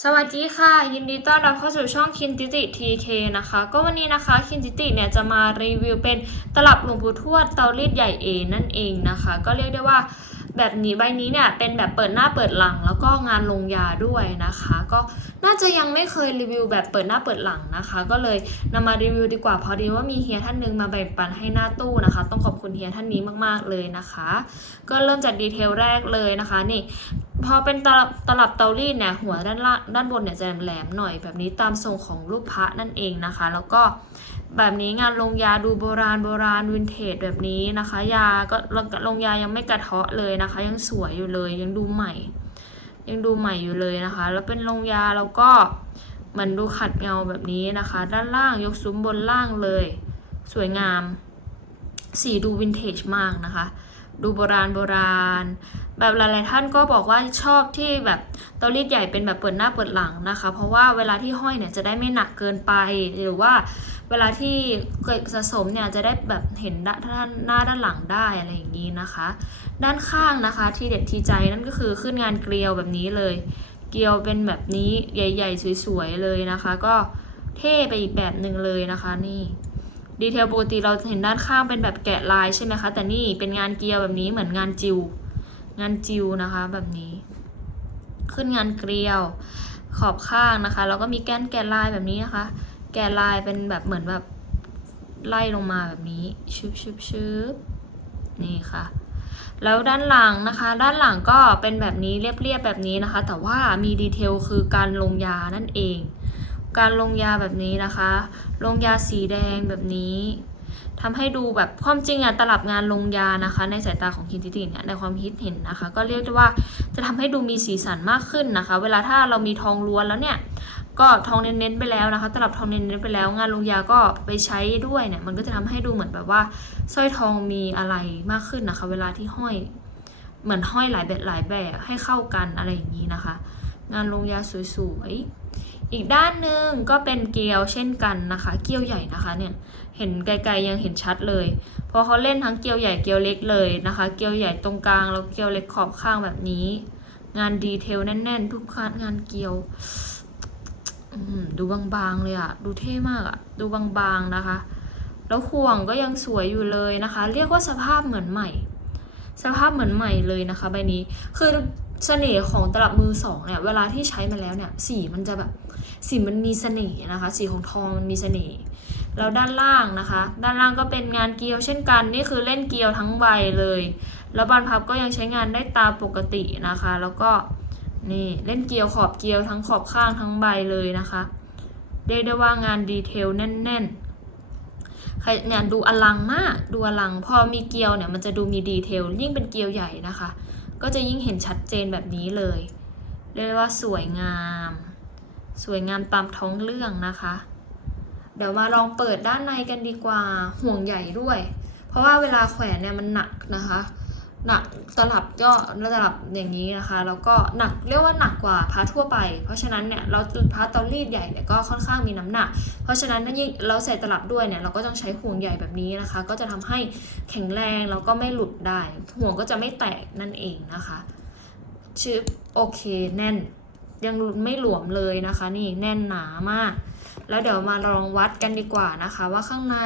สวัสดีค่ะ ยินดีต้อนรับเข้าสู่ช่องคินติติ TK นะคะ ก็วันนี้นะคะคินติติเนี่ยจะมารีวิวเป็นตลับหลวงปู่ทวดเตารีดใหญ่เอนั่นเองนะคะ ก็เรียกได้ว่า แบบนี้ใบนี้เนี่ยเป็นแบบเปิดหน้าเปิดหลัง แล้วก็งานลงยาด้วยนะคะ ก็น่าจะยังไม่เคยรีวิวแบบเปิดหน้าเปิดหลังนะคะ ก็เลยนำมารีวิวดีกว่าพอดีว่ามีเฮียท่านหนึงมาแบ่งปันให้หน้าตู้นะคะ ต้องขอบคุณเฮียท่านนี้มากๆเลยนะคะ ก็เริ่มจากดีเทลแรกเลยนะคะนี่พอเป็นตลับตลับเตารีดเนี่ยหัวด้านล่างด้านบนเนี่ยจะแหลมๆหน่อยแบบนี้ตามทรงของรูปพระนั่นเองนะคะ แล้วก็ แบบนี้งานลงยาดูโบราณโบราณวินเทจแบบนี้นะคะ ยาก็ลงยายังไม่กระเทาะเลยนะคะ ยังสวยอยู่เลยยังดูใหม่ ยังดูใหม่อยู่เลยนะคะ แล้วเป็นลงยาแล้วก็เหมันดูขัดเงาแบบนี้นะคะ ด้านล่างยกซุ้มบนล่างเลย สวยงามสีดูวินเทจมากนะคะ ดูโบราณโบราณ แบบหลายๆท่านก็บอกว่าชอบที่แบบเตารีดใหญ่เป็นแบบเปิดหน้าเปิดหลังนะคะ เพราะว่าเวลาที่ห้อยเนี่ยจะได้ไม่หนักเกินไปหรือว่าเวลาที่เกิดสะสมเนี่ยจะได้แบบเห็นด้านหน้าด้านหลังได้อะไรอย่างนี้นะคะ ด้านข้างนะคะที่เด็ดทีใจนั่นก็คือขึ้นงานเกลียวแบบนี้เลย เกลียวเป็นแบบนี้ใหญ่ ๆ สวยๆเลยนะคะ ก็เท่ไปอีกแบบหนึ่งเลยนะคะนี่ ดีเทลปกติเราเห็นด้านข้างเป็นแบบแกะลายใช่ไหมคะ แต่นี่เป็นงานเกลียวแบบนี้เหมือนงานจิว งานจิวนะคะแบบนี้ ขึ้นงานเกลียว ขอบข้างนะคะ แล้วก็มีแก้นแกะลายแบบนี้นะคะ แกะลายเป็นแบบเหมือนแบบไล่ลงมาแบบนี้ชึบชึบชึบนี่ค่ะ แล้วด้านหลังนะคะ ด้านหลังก็เป็นแบบนี้เรียบๆแบบนี้นะคะ แต่ว่ามีดีเทลคือการลงยานั่นเอง การลงยาแบบนี้นะคะ ลงยาสีแดงแบบนี้ทำให้ดูแบบความจริงอะตลับงานลงยานะคะ ในสายตาของคินติติเนี่ยในความคิดเห็นนะคะ ก็เรียกได้ว่าจะทำให้ดูมีสีสันมากขึ้นนะคะ เวลาถ้าเรามีทองล้วนแล้วเนี่ยก็ทองเน้นๆไปแล้วนะคะ ตลับทองเน้นๆไปแล้ว งานลงยาก็ไปใช้ด้วยเนี่ยมันก็จะทำให้ดูเหมือนแบบว่าสร้อยทองมีอะไรมากขึ้นนะคะ เวลาที่ห้อยเหมือนห้อยหลายแบบหลายแบบให้เข้ากันอะไรอย่างนี้นะคะ งานลงยาสวยๆ อีกด้านหนึ่งก็เป็นเกลียวเช่นกันนะคะ เกลียวใหญ่นะคะเนี่ยเห็นไกลๆยังเห็นชัดเลยเพราะเขาเล่นทั้งเกลียวใหญ่เกลียวเล็กเลยนะคะ เกลียวใหญ่ตรงกลางแล้วเกลียวเล็กขอบข้างแบบนี้ งานดีเทลแน่น ๆ ทุกคันงานเกลียวดูบางๆเลยอะดูเท่มากอะดูบางๆนะคะ แล้วห่วงก็ยังสวยอยู่เลยนะคะ เรียกว่าสภาพเหมือนใหม่ สภาพเหมือนใหม่เลยนะคะ ใบนี้คือ เสน่ห์ของตลับมือสองเนี่ยเวลาที่ใช้มาแล้วเนี่ยสีมันจะแบบสีมันมีเสน่ห์นะคะ สีของทองมันมีเสน่ห์แล้วด้านล่างนะคะ ด้านล่างก็เป็นงานเกลียวเช่นกัน นี่คือเล่นเกลียวทั้งใบเลย แล้วบานพับก็ยังใช้งานได้ตามปกตินะคะ แล้วก็นี่เล่นเกลียวขอบเกลียวทั้งขอบข้างทั้งใบเลยนะคะเรียกได้ว่างานดีเทลแน่นๆใครงานดูอลังมากดูอลังพอมีเกลียวเนี่ยมันจะดูมีดีเทลยิ่งเป็นเกลียวใหญ่นะคะ ก็จะยิ่งเห็นชัดเจนแบบนี้เลย เรียกว่าสวยงาม สวยงามตามท้องเรื่องนะคะ เดี๋ยวมาลองเปิดด้านในกันดีกว่าห่วงใหญ่ด้วย เพราะว่าเวลาแขวนเนี่ยมันหนักนะคะ หนักตลับก็ตลับอย่างนี้นะคะ แล้วก็หนักเรียกว่าหนักกว่าพระทั่วไป เพราะฉะนั้นเนี่ยเราพระเตารีดใหญ่เนี่ยก็ค่อนข้างมีน้ำหนัก เพราะฉะนั้นถ้ายิ่งเราใส่ตลับด้วยเนี่ยเราก็ต้องใช้ห่วงใหญ่แบบนี้นะคะ ก็จะทำให้แข็งแรงแล้วก็ไม่หลุดได้ ห่วงก็จะไม่แตกนั่นเองนะคะชึบโอเคแน่น ยังไม่หลวมเลยนะคะ นี่แน่นหนามาก แล้วเดี๋ยวมาลองวัดกันดีกว่านะคะ ว่าข้างใน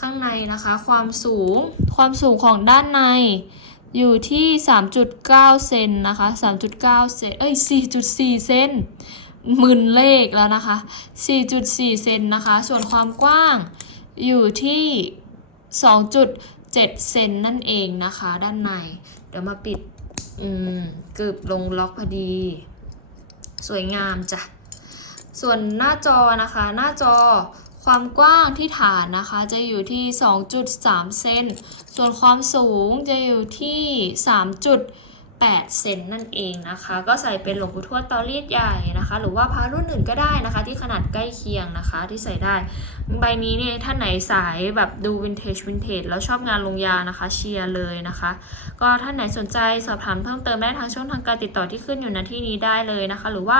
ข้างในนะคะ ความสูงความสูงของด้านในอยู่ที่ 3.9 เซนนะคะ 3.9 เซน เอ้ย 4.4 เซนหมื่นเลขแล้วนะคะ 4.4 เซนนะคะ ส่วนความกว้างอยู่ที่ 2.7 เซนนั่นเองนะคะ ด้านใน เดี๋ยวมาปิด อืมกึบลงล็อกพอดี สวยงามจ้ะ ส่วนหน้าจอนะคะ หน้าจอความกว้างที่ฐานนะคะจะอยู่ที่ 2.3 เซน ส่วนความสูงจะอยู่ที่ 3. 8 เซนนั่นเองนะคะ ก็ใส่เป็นหลวงปู่ทวดเตารีดใหญ่นะคะ หรือว่าพารุ่นอื่นก็ได้นะคะ ที่ขนาดใกล้เคียงนะคะที่ใส่ได้ ใบนี้เนี่ยถ้าไหนสายแบบดูวินเทจวินเทจแล้วชอบงานลงยานะคะเชียร์เลยนะคะ ก็ท่านไหนสนใจสอบถามเพิ่มเติมได้ทางช่องทางการติดต่อที่ขึ้นอยู่ณที่นี้ได้เลยนะคะ หรือว่า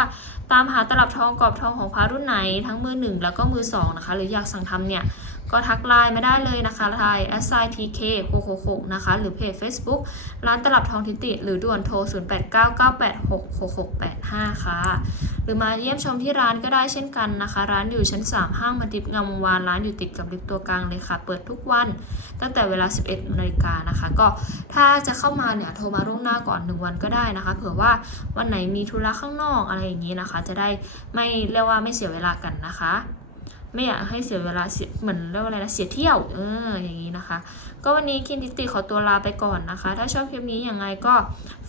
ตามหาตลับทองกรอบทองของพระรุ่นไหนทั้งมือหนึ่งแล้วก็มือสองนะคะหรืออยากสั่งทำเนี่ย ก็ทักไลน์มาได้เลยนะคะไลน์ s i t k 666นะคะ หรือเพจ Facebook ร้านตลับทองทิติ หรือด่วนด่วนโทร 0899866685 ค่ะ หรือมาเยี่ยมชมที่ร้านก็ได้เช่นกันนะคะ ร้านอยู่ชั้น 3 ห้างมาดิบงามวงวาน ร้านอยู่ติดกับลิฟต์ตัวกลางเลยค่ะ เปิดทุกวัน ตั้งแต่เวลา 11นาฬิกานะคะ ก็ถ้าจะเข้ามาเนี่ยโทรมาล่วงหน้าก่อน 1 วันก็ได้นะคะ เผื่อว่าวันไหนมีธุระข้างนอกอะไรอย่างนี้นะคะ จะได้ไม่เรียกว่าไม่เสียเวลากันนะคะ ไม่อยากให้เสียเวลาเสียเหมือนเรียกว่าอะไรนะเสียเที่ยวเอออย่างนี้นะคะ ก็วันนี้คินติติขอตัวลาไปก่อนนะคะ ถ้าชอบคลิปนี้ยังไงก็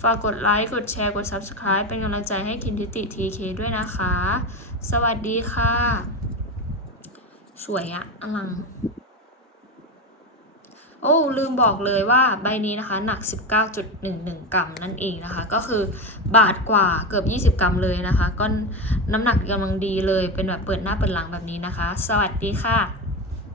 ฝากกดไลค์กดแชร์กด Subscribe เป็นกำลังใจให้คินติติทีเคด้วยนะคะ สวัสดีค่ะ สวยอะอลัง โอ้ลืมบอกเลยว่าใบนี้นะคะหนัก 19.11 กรัมนั่นเองนะคะ ก็คือบาทกว่าเกือบ 20 กรัมเลยนะคะ ก็น้ำหนักกำลังดีเลยเป็นแบบเปิดหน้าเปิดหลังแบบนี้นะคะ สวัสดีค่ะ